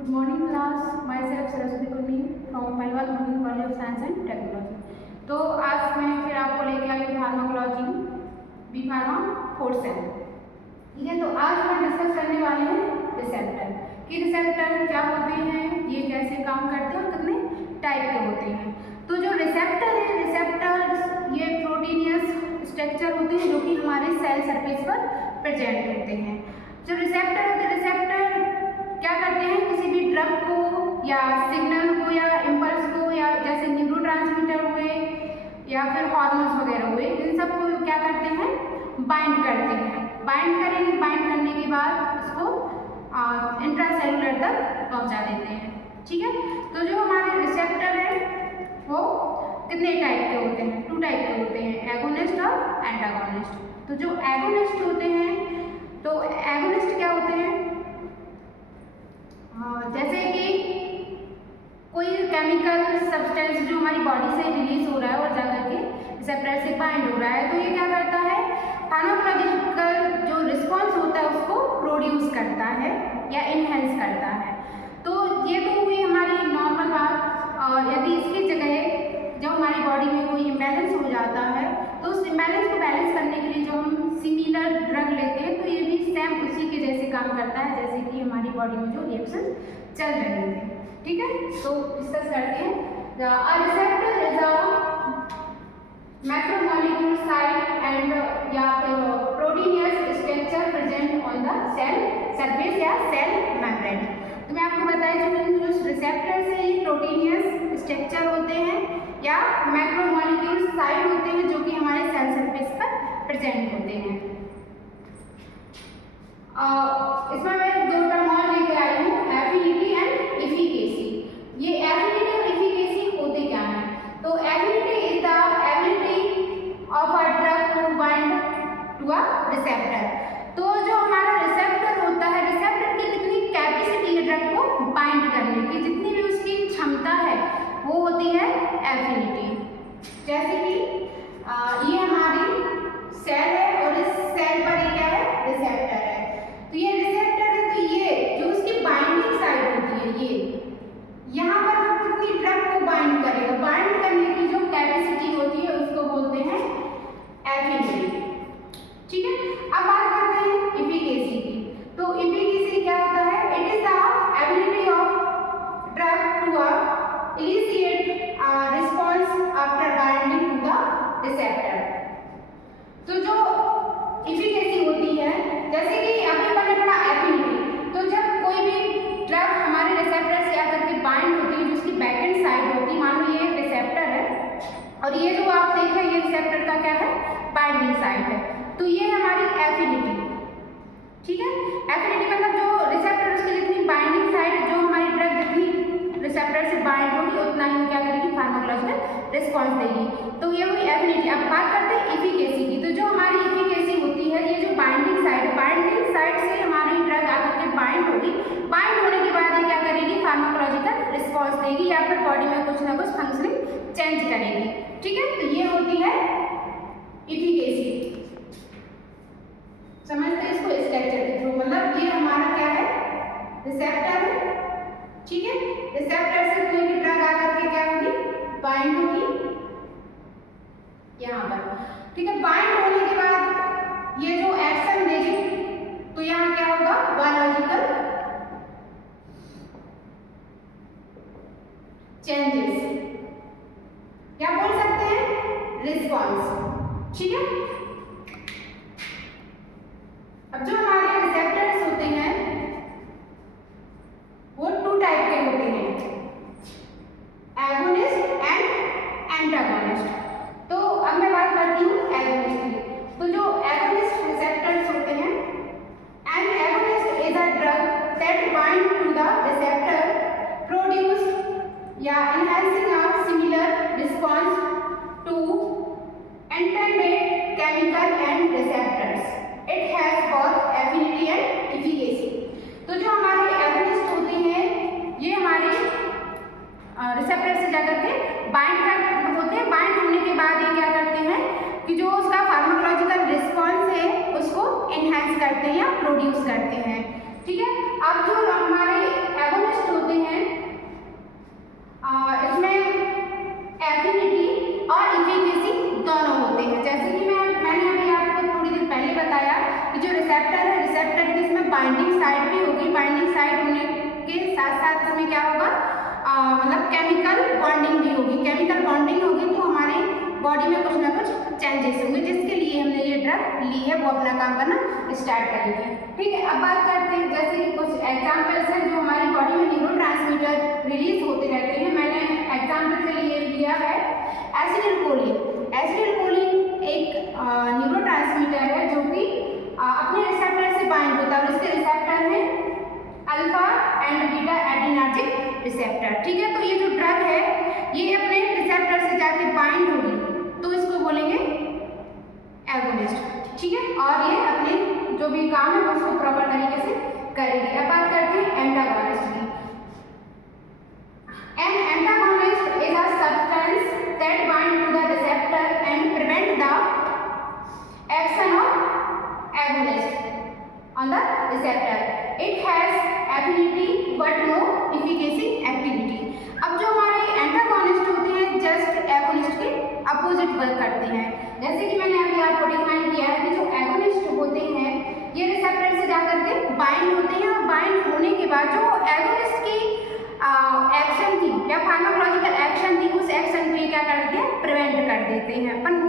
Good morning class, myself Saraswati Kurmi from Palwal Modern College of Science and Technology। तो आज मैं फिर आपको लेके आई हूँ फार्माकोलॉजी बी फार्मा 4 सेम। ठीक है, तो आज हम डिस्कस करने वाले हैं रिसेप्टर कि रिसेप्टर क्या होते हैं, ये कैसे काम करते हैं और कितने टाइप के होते हैं। तो जो रिसेप्टर है, रिसेप्टर्स ये प्रोटीनियस स्ट्रक्चर होते हैं जो कि हमारे सेल सरफेस पर प्रेजेंट होते हैं। जो रिसेप्टर होते हैं, रिसेप्टर क्या करते हैं, किसी भी ड्रग को या सिग्नल को या इम्पल्स को या जैसे न्यूरोट्रांसमीटर हुए या फिर हार्मोन्स वगैरह हुए, इन सब को क्या करते हैं, बाइंड करते हैं। बाइंड करेंगे, बाइंड करने के बाद इसको इंट्रासेलुलर तक पहुंचा देते हैं। ठीक है, तो जो हमारे रिसेप्टर है वो कितने टाइप के होते हैं, 2 टाइप के होते हैं, एगोनिस्ट और एंटागोनिस्ट। तो जो एगोनिस्ट होते हैं, तो एगोनिस्ट क्या होते हैं, जैसे कि कोई केमिकल सब्सटेंस जो हमारी बॉडी से रिलीज हो रहा है और जाकर के रिसेप्टर से बाइंड हो रहा है, तो ये क्या करता है, फार्माकोलॉजिकल जो रिस्पॉन्स होता है उसको प्रोड्यूस करता है या इनहेंस करता है। तो ये तो हुई हमारी नॉर्मल बात। और यदि इसकी जगह जब हमारी बॉडी में कोई इम्बैलेंस हो जाता है, तो उस इम्बैलेंस को बैलेंस करने के लिए जो हम सिमिलर ड्रग लेते हैं, तो ये भी सेम उसी के जैसे काम करता है जैसे कि हमारी बॉडी में जो रिएक्शन चल रहे थे। ठीक है, तो डिस्कस करते हैं। A receptor is a macromolecule site and या फिर proteinous structure present on the cell surface या सेल मेम्ब्रेन। तो मैं आपको बताया जो रिसेप्टर्स है ये प्रोटीनियस स्ट्रक्चर होते हैं या मैक्रोमोलेक्यूल साइट होते हैं जो कि हमारे सेल सरफेस पर प्रेजेंट होते हैं। इसमें मैं 2 टर्म और लेके आई हूँ, एफिनिटी एंड इफिकेसी। ये एफिनिटी और इफिकेसी होते क्या हैं, तो affinity is the ability of a drug to bind to a receptor. तो जो हमारा रिसेप्टर होता है, रिसेप्टर की कितनी कैपेसिटी है ड्रग को बाइंड करने की, जितनी भी उसकी क्षमता है वो होती है एफिनिटी। जैसे कि ये हमारी सेल है और इस सेल पर ये क्या है, रिसेप्टर है। तो ये रिसेप्टर है, तो ये जो उसकी बाइंडिंग साइड होती है, ये यहाँ पर वो कितनी ड्रग को बाइंड करेगा, बाइंड करने की जो कैपेसिटी होती है उसको बोलते हैं एफिनिटी। ठीक है, अब बात करते हैं इफिकेसी की। तो इफिकेसी क्या होता है, it is the ability of drug to initiate response after binding to the receptor. तो जो इफिकेसी होती है, जैसे कि अभी मैंने पढ़ा एफिनिटी, तो जब कोई भी ड्रग हमारे रिसेप्टर से आकर के बाइंड होती है, जो उसकी बैकेंड साइड होती है, मान लो ये रिसेप्टर है और ये जो आप देख रहे हैं ये रिसेप्टर का क्या है, बाइंडिंग साइड है, तो ये हमारी एफिनिटी। ठीक है, एफिनिटी मतलब जो रिसेप्टर उसकी जितनी बाइंडिंग साइड, जो हमारी ड्रग जितनी रिसेप्टर से बाइंड होगी उतना ही क्या करेगी, फार्माकोलॉजिकल रिस्पॉन्स देगी। तो ये हुई एफिनिटी। अब बात करते हैं इफिकेसी की। तो जो हमारी इफिकेसी होती है, ये जो बाइंडिंग साइड से हमारी ड्रग आकर के बाइंड होगी, बाइंड होने के बाद ये क्या करेगी, फार्माकोलॉजिकल रिस्पॉन्स देगी या फिर बॉडी में कुछ ना कुछ फंक्शनिंग चेंज करेगी। ठीक है, तो ये होती है इफिकेसी। समझते हैं इसको स्ट्रक्चर के थ्रू, मतलब ये हमारा क्या है, रिसेप्टर है। ठीक है, रिसेप्टर से कोई भी ड्रग आकर के क्या होगी, बाइंड होगी यहाँ पर। ठीक है, बाइंड होने के बाद ये जो एक्शन देगी, तो यहाँ क्या होगा, बायोलॉजिकल चेंजेस क्या बोल सकते हैं, रिस्पॉन्स। ठीक है, अब जो हमारे रिसेप्टर्स होते हैं वो 2 टाइप के होते हैं, मतलब केमिकल बॉन्डिंग भी होगी। केमिकल बॉन्डिंग होगी तो हमारे बॉडी में कुछ ना कुछ चेंजेस होंगे, जिसके लिए हमने ये ड्रग ली है वो अपना काम करना स्टार्ट करेगी। ठीक है, अब बात करते हैं जैसे कि कुछ एग्जाम्पल्स हैं जो हमारी बॉडी में न्यूरोट्रांसमीटर रिलीज होते रहते हैं। मैंने एग्जाम्पल के लिए लिया है एसिटिलकोलिन। एसिटिलकोलिन एक न्यूरोट्रांसमीटर है जो कि अपने रिसेप्टर से बाइंड होता है और इसके रिसेप्टर हैं alpha and beta adrenergic receptor. ठीक है, तो ये जो ड्रग है ये अपने रिसेप्टर से जाके बाइंड होगी तो इसको बोलेंगे एगोनिस्ट। ठीक है, और ये अपने जो भी काम है उसको प्रॉपर तरीके से करेगी। अब बात करते हैं एंटागोनिस्ट की। An antagonist is a substance that binds to the receptor and prevent the action of agonist on the receptor. It has affinity but no efficacy activity. अब जो हमारे एंटागोनिस्ट होते हैं जस्ट एगोनिस्ट के अपोजिट वर्क करते हैं। जैसे कि मैंने अभी आपको डिफाइन किया है कि जो एगोनिस्ट होते हैं ये रिसेप्टर से जाकर के बाइंड होते हैं और बाइंड होने के बाद जो एगोनिस्ट की एक्शन थी या फार्माकोलॉजिकल एक्शन थी उस एक्शन को क्या कर देते हैं, प्रिवेंट कर देते हैं। अपन